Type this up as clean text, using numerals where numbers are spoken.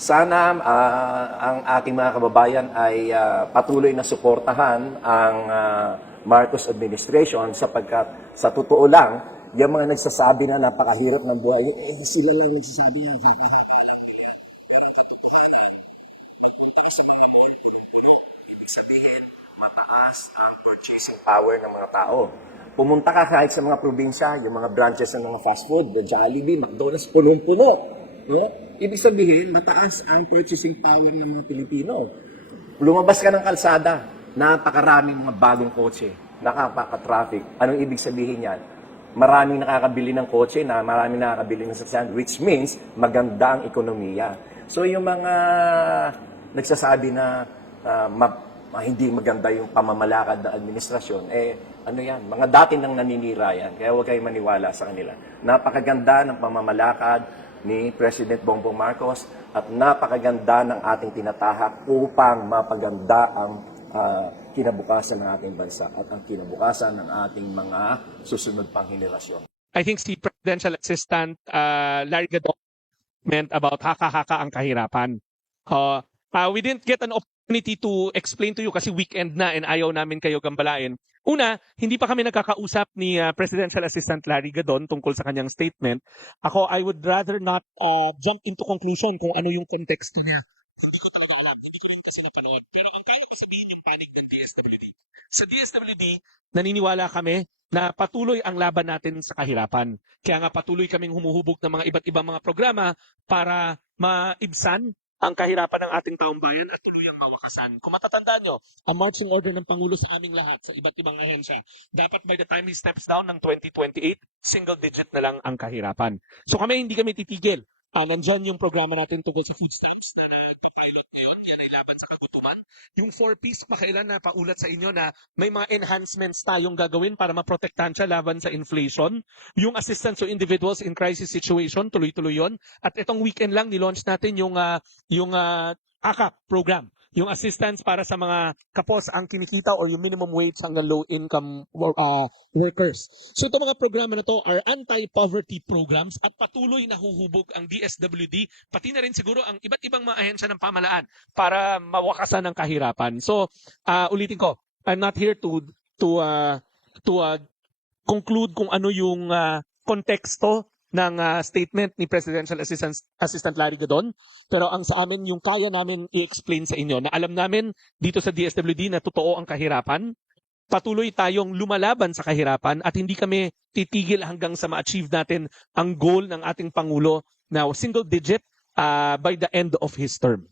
Sana ang ating mga kababayan ay patuloy na suportahan ang Marcos administration sapagkat sa totoo lang, yung mga nagsasabi na napakahirap ng buhay, sila lang nagsasabi na sabihin, mataas ang purchasing power ng mga tao. Pumunta ka kahit sa mga probinsya, yung mga branches ng mga fast food, the Jollibee, McDonald's, punong-puno. No? Ibig sabihin, mataas ang purchasing power ng mga Pilipino. Lumabas ka ng kalsada, napakaraming mga bagong kotse, nakapaka-traffic. Anong ibig sabihin yan? Maraming nakakabili ng kotse, maraming nakakabili ng sasakyan, which means maganda ang ekonomiya. So yung mga nagsasabi na hindi maganda yung pamamalakad ng administrasyon, ano yan, mga dati nang naninira yan, kaya huwag kayong maniwala sa kanila. Napakaganda ng pamamalakad ni President Bongbong Marcos at napakaganda ng ating tinatahak upang mapaganda ang kinabukasan ng ating bansa at ang kinabukasan ng ating mga susunod pang henerasyon. I think si Presidential Assistant Larry Gadon meant about haka-haka ang kahirapan. We didn't get an opportunity to explain to you kasi weekend na and ayaw namin kayo gambalain. Una, hindi pa kami nagkakausap ni Presidential Assistant Larry Gadon tungkol sa kanyang statement. Ako, I would rather not jump into conclusion kung ano yung context niya. Hindi ko rin kasi napanood. Pero ang kaya ko sabihin yung panig ng DSWD. Sa DSWD, naniniwala kami na patuloy ang laban natin sa kahirapan. Kaya nga patuloy kaming humuhubog ng mga iba't ibang mga programa para maibsan ang kahirapan ng ating taong bayan at tuluyang mawakasan. Kung matatandaan nyo, ang marching order ng Pangulo sa aming lahat sa iba't ibang ahensya, dapat by the time he steps down ng 2028, single digit na lang ang kahirapan. So hindi kami titigil. Nandyan yung programa natin tungkol sa food stamps na nag-pilot ngayon. Yan ay laban sa kagutuman. Yung 4Ps, makailan na paulat sa inyo na may mga enhancements tayong gagawin para maprotektahan siya laban sa inflation. Yung assistance to individuals in crisis situation, tuloy-tuloy yun. At itong weekend lang, nilaunch natin yung AKAP program. Yung assistance para sa mga kapos ang kinikita or yung minimum wage hanggang low-income workers. So itong mga programa na to are anti-poverty programs at patuloy na huhubog ang DSWD, pati na rin siguro ang iba't ibang mga ahensya ng pamahalaan para mawakasan ang kahirapan. So ulitin ko, I'm not here to conclude kung ano yung konteksto ng statement ni Presidential Assistant Larry Gadon. Pero ang sa amin, yung kaya namin i-explain sa inyo na alam namin dito sa DSWD na totoo ang kahirapan, patuloy tayong lumalaban sa kahirapan at hindi kami titigil hanggang sa ma-achieve natin ang goal ng ating Pangulo na single digit by the end of his term.